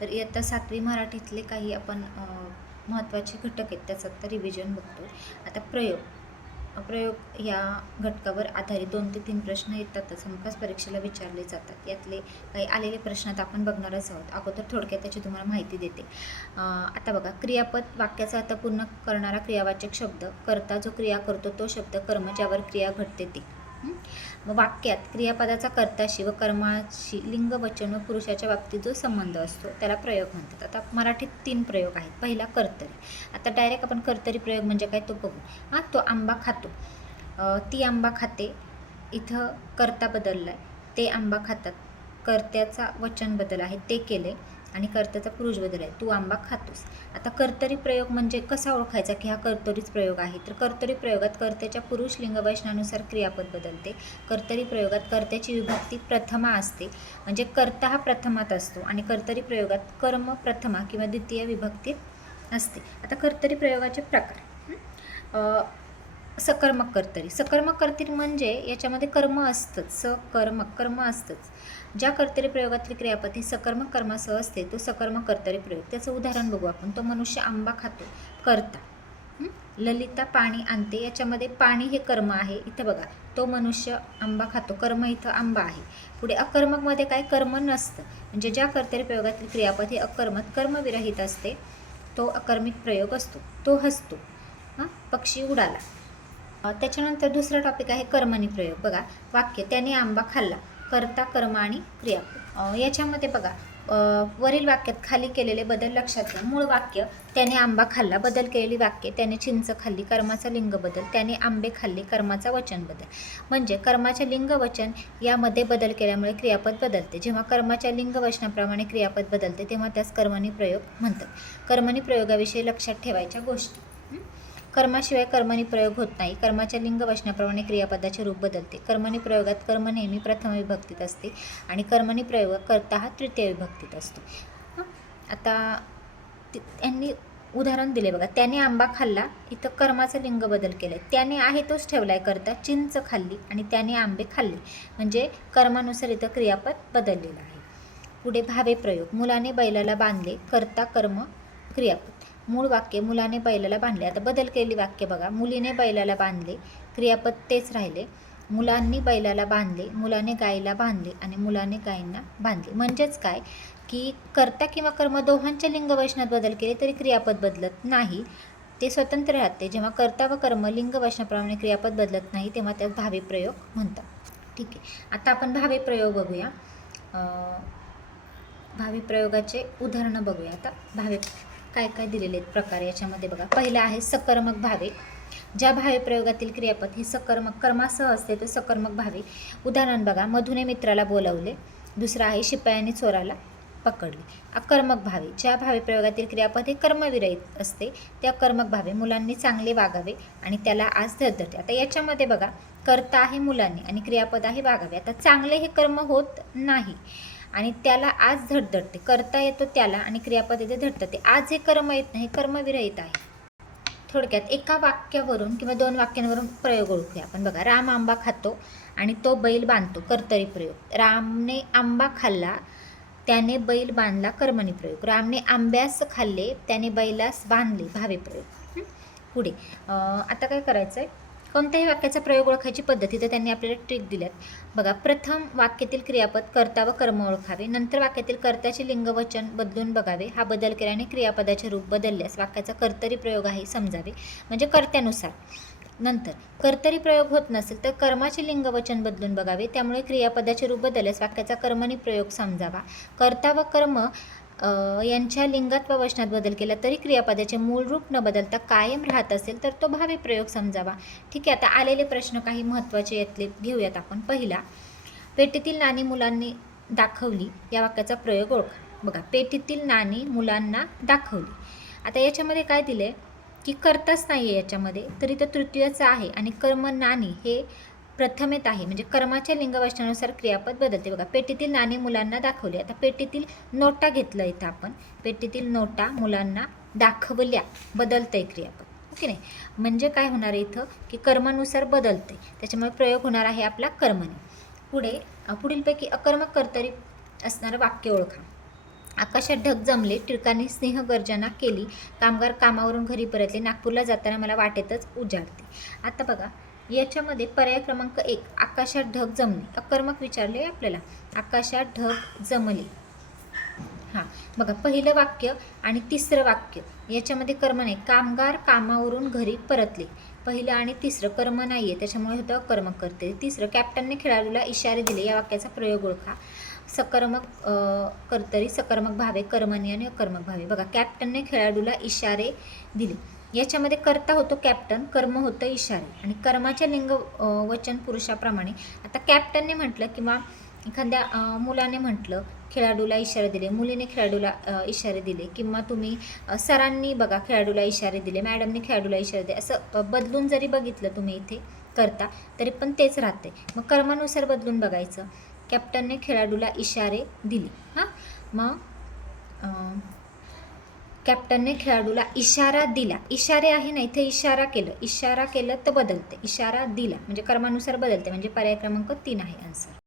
तर इयत्ता 7वी मराठीतले काही आपण महत्त्वाचे घटक आहेत त्याचं आता रिव्हिजन बघतो. आता प्रयोग या घटकावर आधारित 2 ते 3 प्रश्न येतातच, हमखास परीक्षेला विचारले जातात. यातले काही आलेले प्रश्न आता आपण बघणारच आहोत. अगोदर थोडक्यात त्याची तुम्हाला माहिती देते. आता बघा, क्रियापद वाक्याचा अर्थ पूर्ण करणारा क्रियावाचक शब्द, कर्ता जो क्रिया करतो तो शब्द, कर्म ज्यावर क्रिया घडते ते. मग वाक्यात क्रियापदाचा कर्त्याशी व कर्माशी लिंग वचन व पुरुषाच्या बाबतीत जो संबंध असतो त्याला प्रयोग म्हणतात. आता मराठीत 3 प्रयोग आहेत. पहिला कर्तरी. आता डायरेक्ट आपण कर्तरी प्रयोग म्हणजे काय तो बघू. तो आंबा खातो, ती आंबा खाते. इथं कर्ता बदलला आहे, ते आंबा खातात. कर्त्याचा वचन बदल आहे, ते केले. आणि कर्त्याचा पुरुष बदल आहे, तू आंबा खातोस. आता कर्तरी प्रयोग म्हणजे कसा ओळखायचा की हा कर्तरीच प्रयोग आहे. तर कर्तरी प्रयोगात कर्त्याच्या पुरुष लिंग वचनानुसार क्रियापद बदलते. कर्तरी प्रयोगात कर्त्याची विभक्ती प्रथमा असते, म्हणजे कर्ता हा प्रथमात असतो. आणि कर्तरी प्रयोगात कर्म प्रथमा किंवा द्वितीय विभक्तीत असते. आता कर्तरी प्रयोगाचे प्रकार. सकर्मक कर्तरी. सकर्मक कर्तरी म्हणजे याच्यामध्ये कर्म असतंच, कर्म असतंच. ज्या कर्तरी प्रयोगातली क्रियापद ही सकर्मक कर्मासह असते तो सकर्मक कर्तरी प्रयोग. त्याचं उदाहरण बघू आपण. तो मनुष्य आंबा खातो, कर्ता. ललिता पाणी आणते, याच्यामध्ये पाणी हे कर्म आहे. इथं बघा, तो मनुष्य आंबा खातो, कर्म इथं आंबा आहे. पुढे अकर्मकमध्ये काय, कर्म नसतं. म्हणजे ज्या कर्तरी प्रयोगातली क्रियापद हे अकर्मक कर्मविरहित असते तो अकर्मिक प्रयोग असतो. तो हसतो, पक्षी उडाला. त्याच्यानंतर दुसरा टॉपिक आहे कर्मणी प्रयोग. बघा, वाक्य त्याने आंबा खाल्ला, कर्ता कर्म आणि क्रियापद. याच्यामध्ये बघा, वरील वाक्यात खाली केलेले बदल लक्षात घ्या. मूळ वाक्य त्याने आंबा खाल्ला, बदल केलेली वाक्य त्याने चिंच खाल्ली, कर्माचा लिंग बदल, त्याने आंबे खाल्ले, कर्माचा वचन बदल. म्हणजे कर्माच्या लिंग वचन यामध्ये बदल केल्यामुळे क्रियापद बदलते. जेव्हा कर्माच्या लिंग वचनाप्रमाणे क्रियापद बदलते तेव्हा त्यास कर्मणी प्रयोग म्हणतात. कर्मणी प्रयोगाविषयी लक्षात ठेवायच्या गोष्टी. कर्माशिवाय कर्मणी प्रयोग होत नाही. कर्माच्या लिंग वचनाप्रमाणे क्रियापदाचे रूप बदलते. कर्मणी प्रयोगात कर्म नेहमी प्रथम विभक्तीत असते आणि कर्मणी प्रयोगात कर्ता हा तृतीय विभक्तीत असतो. आता त्यांनी उदाहरण दिले बघा. त्याने आंबा खाल्ला, इथं कर्माचा लिंग बदल केलाय. त्याने आहे तोच ठेवलाय कर्ता, चिंच खाल्ली आणि त्याने आंबे खाल्ले, म्हणजे कर्मानुसार इथं क्रियापद बदललेलं आहे. पुढे भावे प्रयोग. मुलाने बैलाला बांधले, कर्ता कर्म क्रियापद. मूळ वाक्य मुलाने बैलाला बांधले. आता बदल केलेली वाक्य बघा. मुलीने बैलाला बांधले, क्रियापद तेच राहिले. मुलांनी बैलाला बांधले, मुलाने गायीला बांधले आणि मुलाने गायींना बांधले. म्हणजेच काय की कर्ता किंवा कर्म दोहांच्या लिंग वचनात बदल केले तरी क्रियापद बदलत नाही, ते स्वतंत्र राहते. जेव्हा कर्ता व कर्म लिंग वचनाप्रमाणे क्रियापद बदलत नाही तेव्हा त्यात भावे प्रयोग म्हणतात. ठीक आहे, आता आपण भावे प्रयोग बघूया. भावे प्रयोगाचे उदाहरणं बघूया. आता भावे काय काय दिलेले आहेत प्रकार याच्यामध्ये बघा. पहिला आहे सकर्मक भावे. ज्या भावे प्रयोगातील क्रियापद हे सकर्मक कर्मासह असते ते सकर्मक भावे. उदाहरण बघा. मधुने मित्राला बोलावले. दुसरा आहे शिपायाने चोराला पकडले. अकर्मक भावे. ज्या भावे प्रयोगातील क्रियापद हे कर्मविरहित असते ते अकर्मक भावे. मुलांनी चांगले वागावे आणि त्याला आज धडधडते. आता याच्यामध्ये बघा, कर्ता आहे मुलांनी आणि क्रियापद आहे वागावे. आता चांगले हे कर्म होत नाही आणि त्याला आज धडधडते. कर्ता येतो त्याला आणि क्रियापद येते धडधडते. आज हे कर्म येत नाही, कर्मविरहित आहे. थोडक्यात एका वाक्यावरून किंवा 2 वाक्यांवरून प्रयोग ओळखूया आपण. बघा, राम आंबा खातो आणि तो बैल बांधतो, कर्तरी प्रयोग. रामने आंबा खाल्ला, त्याने बैल बांधला, कर्मणी प्रयोग. रामने आंब्यास खाल्ले, त्याने बैलास बांधले, भावे प्रयोग. पुढे आता काय करायचं आहे, कोणत्याही वाक्याचा प्रयोग ओळखायची पद्धती तर त्यांनी आपल्याला ट्रिक दिल्यात. बघा, प्रथम वाक्यातील क्रियापद कर्ता व कर्म ओळखावे. नंतर वाक्यातील कर्त्याचे लिंग वचन बदलून बघावे. हा बदल केल्याने क्रियापदाचे रूप बदलल्यास वाक्याचा कर्तरी प्रयोग आहे समजावे, म्हणजे कर्त्यानुसार. नंतर कर्तरी प्रयोग होत नसेल तर कर्माचे लिंग वचन बदलून बघावे. त्यामुळे क्रियापदाचे रूप बदलल्यास वाक्याचा कर्मणी प्रयोग समजावा. कर्ता व कर्म यांच्या लिंगात व वचनात बदल केला तरी क्रियापदाचे मूळ रूप न बदलता कायम राहत असेल तर तो भावे प्रयोग समजावा. ठीक आहे, आता आलेले प्रश्न काही महत्त्वाचे यातले घेऊयात आपण. पहिला, पेटीतील नाणी मुलांनी दाखवली या वाक्याचा प्रयोग ओळखा. बघा, पेटीतील नाणी मुलांना दाखवली. आता याच्यामध्ये काय दिले की कर्ताच नाही आहे याच्यामध्ये, तरी तर तृतीयच आहे आणि कर्म नाणी हे प्रथमेत आहे, म्हणजे कर्माच्या लिंगवचनानुसार क्रियापद बदलते. बघा, पेटीतील नाणी मुलांना दाखवली. आता पेटीतील नोटा घेतलं इथं आपण. पेटीतील नोटा मुलांना दाखवल्या, बदलतंय क्रियापद, ओके नाही. म्हणजे काय होणार आहे इथं की कर्मानुसार बदलते, त्याच्यामुळे प्रयोग होणार आहे आपला कर्मणी. पुढे पुढीलपैकी अकर्मक कर्तरी असणारं वाक्य ओळखा. आकाशात ढग जमले, टिळकांनी स्नेहगर्जना केली, कामगार कामावरून घरी परतले, नागपूरला जाताना मला वाटेतच उजाडते. आता बघा, याच्यामध्ये पर्याय क्रमांक 1, आकाशात ढग जमले. अकर्मक विचारले आपल्याला, आकाशात ढग जमले. हां, बघा पहिलं वाक्य आणि तिसरं वाक्य याच्यामध्ये कर्म नाही. कामगार कामावरून घरी परतले. पहिलं आणि तिसरं कर्म नाही आहे, त्याच्यामुळे होतं अकर्मक करते. तिसरं, कॅप्टनने खेळाडूला इशारे दिले. या वाक्याचा प्रयोग ओळखा. सकर्मक कर्तरी, सकर्मक भावे, कर्मणी आणि अकर्मक भावे. बघा, कॅप्टनने खेळाडूला इशारे दिले. याच्यामध्ये कर्ता होतो कॅप्टन, कर्म होतं इशारे आणि कर्माच्या लिंग वचन पुरुषाप्रमाणे. आता कॅप्टनने म्हटलं किंवा एखाद्या मुलाने म्हटलं खेळाडूला इशारे दिले, मुलीने खेळाडूला इशारे दिले, किंवा तुम्ही सरांनी बघा खेळाडूला इशारे दिले, मॅडमने खेळाडूला इशारे दिले, असं बदलून जरी बघितलं तुम्ही इथे करता तरी पण तेच राहते. मग कर्मानुसार बदलून बघायचं. कॅप्टनने खेळाडूला इशारे दिले. हां, मग कॅप्टनने खेळाडूला इशारा दिला. इशारे आहे ना, इथे इशारा केलं तर बदलते. इशारा दिला म्हणजे कर्मानुसार बदलते, म्हणजे पर्याय क्रमांक 3 आहे आन्सर.